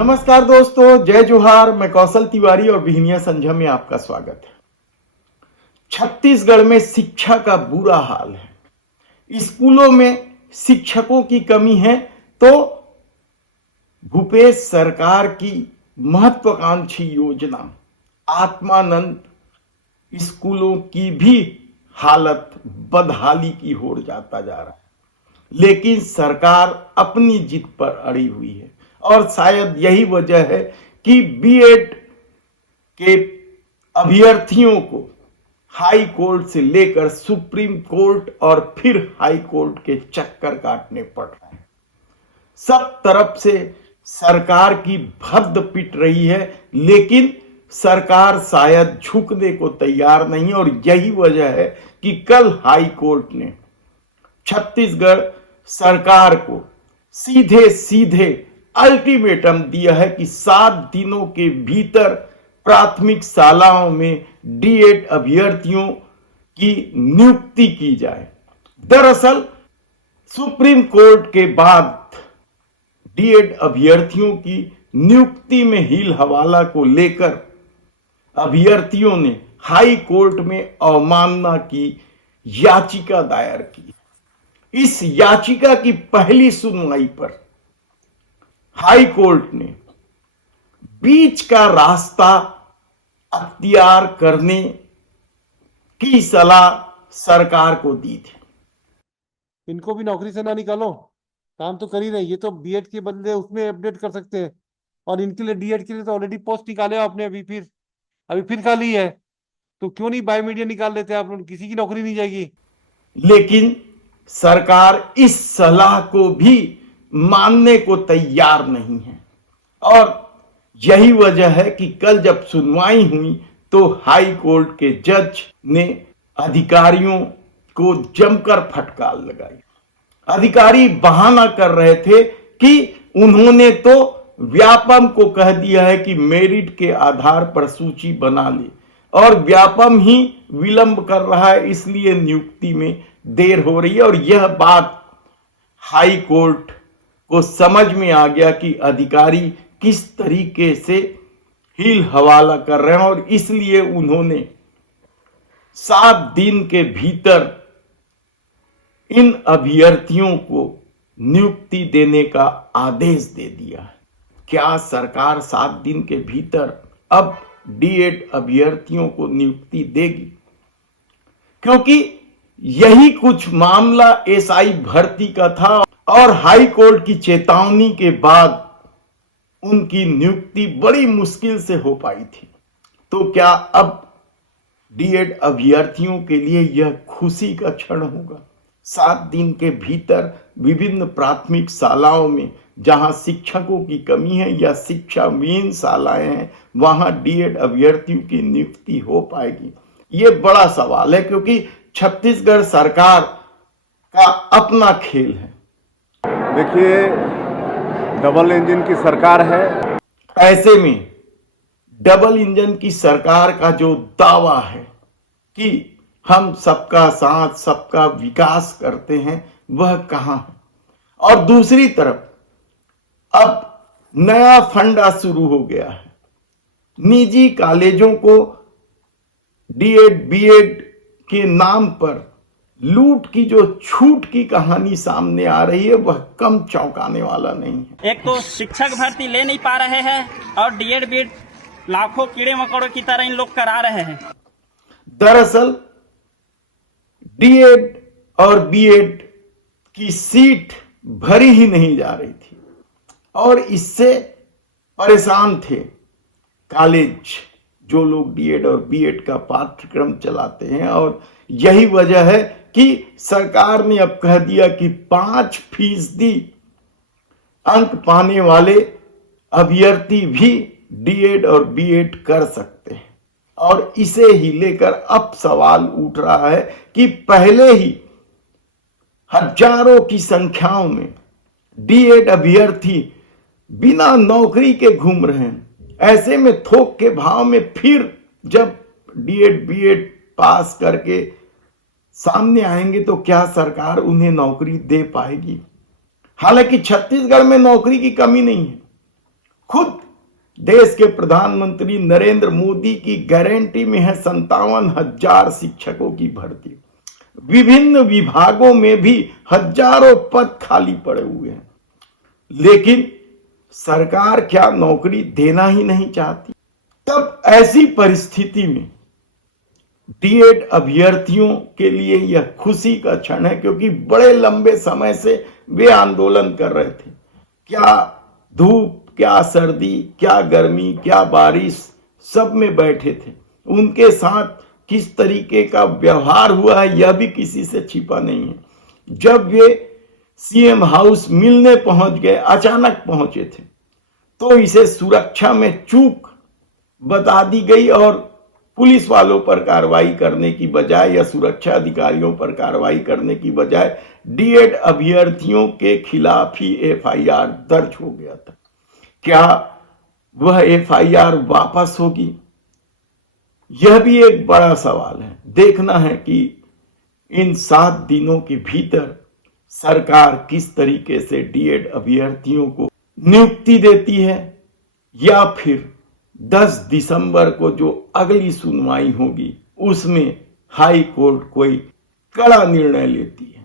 नमस्कार दोस्तों, जय जोहार। मैं कौशल तिवारी और बिहनिया संझा में आपका स्वागत है। छत्तीसगढ़ में शिक्षा का बुरा हाल है। स्कूलों में शिक्षकों की कमी है तो भूपेश सरकार की महत्वाकांक्षी योजना आत्मानंद स्कूलों की भी हालत बदहाली की ओर जाता जा रहा है। लेकिन सरकार अपनी जिद पर अड़ी हुई है और शायद यही वजह है कि बीएड के अभ्यर्थियों को हाई कोर्ट से लेकर सुप्रीम कोर्ट और फिर हाई कोर्ट के चक्कर काटने पड़ रहे हैं। सब तरफ से सरकार की भद्द पिट रही है, लेकिन सरकार शायद झुकने को तैयार नहीं। और यही वजह है कि कल हाई कोर्ट ने छत्तीसगढ़ सरकार को सीधे सीधे अल्टीमेटम दिया है कि 7 दिनों के भीतर प्राथमिक शालाओं में डीएड अभ्यर्थियों की नियुक्ति की जाए। दरअसल सुप्रीम कोर्ट के बाद डीएड अभ्यर्थियों की नियुक्ति में हील हवाला को लेकर अभ्यर्थियों ने हाई कोर्ट में अवमानना की याचिका दायर की। इस याचिका की पहली सुनवाई पर हाई कोर्ट ने बीच का रास्ता अख्तियार करने की सलाह सरकार को दी थी। इनको भी नौकरी से ना निकालो, काम तो कर ही रहे। ये तो बीएड के बदले उसमें अपडेट कर सकते हैं और इनके लिए डीएड के लिए तो ऑलरेडी पोस्ट निकाले आपने, अभी फिर खाली है, तो क्यों नहीं बाय मीडिया निकाल लेते आप लोग? किसी की नौकरी नहीं जाएगी। लेकिन सरकार इस सलाह को भी मानने को तैयार नहीं है और यही वजह है कि कल जब सुनवाई हुई तो हाई कोर्ट के जज ने अधिकारियों को जमकर फटकार लगाई। अधिकारी बहाना कर रहे थे कि उन्होंने तो व्यापम को कह दिया है कि मेरिट के आधार पर सूची बना ले और व्यापम ही विलंब कर रहा है, इसलिए नियुक्ति में देर हो रही है। और यह बात हाई कोर्ट को समझ में आ गया कि अधिकारी किस तरीके से हील हवाला कर रहे हैं और इसलिए उन्होंने 7 दिन के भीतर इन अभ्यर्थियों को नियुक्ति देने का आदेश दे दिया है। क्या सरकार 7 दिन के भीतर अब डीएड अभ्यर्थियों को नियुक्ति देगी? क्योंकि यही कुछ मामला एसआई भर्ती का था और हाई कोर्ट की चेतावनी के बाद उनकी नियुक्ति बड़ी मुश्किल से हो पाई थी। तो क्या अब डीएड अभ्यर्थियों के लिए यह खुशी का क्षण होगा? 7 दिन के भीतर विभिन्न प्राथमिक शालाओं में जहां शिक्षकों की कमी है या शिक्षाविहीन शालाएं हैं, वहां डीएड अभ्यर्थियों की नियुक्ति हो पाएगी? ये बड़ा सवाल है, क्योंकि छत्तीसगढ़ सरकार का अपना खेल है। देखिए, डबल इंजन की सरकार है। ऐसे में डबल इंजन की सरकार का जो दावा है कि हम सबका साथ सबका विकास करते हैं, वह कहां है? और दूसरी तरफ अब नया फंडा शुरू हो गया है। निजी कॉलेजों को डीएड बीएड के नाम पर लूट की जो छूट की कहानी सामने आ रही है, वह कम चौंकाने वाला नहीं है। एक तो शिक्षक भर्ती ले नहीं पा रहे हैं और डीएड बीएड लाखों कीड़े मकोड़ों की तरह इन लोग करा रहे हैं। दरअसल डीएड और बीएड की सीट भरी ही नहीं जा रही थी और इससे परेशान थे कॉलेज, जो लोग डीएड और बीएड का पाठ्यक्रम चलाते हैं। और यही वजह है कि सरकार ने अब कह दिया कि 5% अंक पाने वाले अभ्यर्थी भी डीएड और बीएड कर सकते हैं। और इसे ही लेकर अब सवाल उठ रहा है कि पहले ही हजारों की संख्याओं में डीएड अभ्यर्थी बिना नौकरी के घूम रहे हैं। ऐसे में थोक के भाव में फिर जब डीएड बीएड पास करके सामने आएंगे तो क्या सरकार उन्हें नौकरी दे पाएगी? हालांकि छत्तीसगढ़ में नौकरी की कमी नहीं है, खुद देश के प्रधानमंत्री नरेंद्र मोदी की गारंटी में है 57,000 शिक्षकों की भर्ती। विभिन्न विभागों में भी हजारों पद खाली पड़े हुए हैं, लेकिन सरकार क्या नौकरी देना ही नहीं चाहती? तब ऐसी परिस्थिति में डीएड अभ्यर्थियों के लिए यह खुशी का क्षण है, क्योंकि बड़े लंबे समय से वे आंदोलन कर रहे थे। क्या धूप, क्या सर्दी, क्या गर्मी, क्या बारिश, सब में बैठे थे। उनके साथ किस तरीके का व्यवहार हुआ है यह भी किसी से छिपा नहीं है। जब वे सीएम हाउस मिलने पहुंच गए, अचानक पहुंचे थे, तो इसे सुरक्षा में चूक बता दी गई और पुलिस वालों पर कार्रवाई करने की बजाय या सुरक्षा अधिकारियों पर कार्रवाई करने की बजाय डीएड अभ्यर्थियों के खिलाफ ही एफआईआर दर्ज हो गया था। क्या वह एफआईआर वापस होगी? यह भी एक बड़ा सवाल है। देखना है कि इन 7 दिनों के भीतर सरकार किस तरीके से डीएड अभ्यर्थियों को नियुक्ति देती है, या फिर 10 दिसंबर को जो अगली सुनवाई होगी उसमें हाई कोर्ट कोई कड़ा निर्णय लेती है।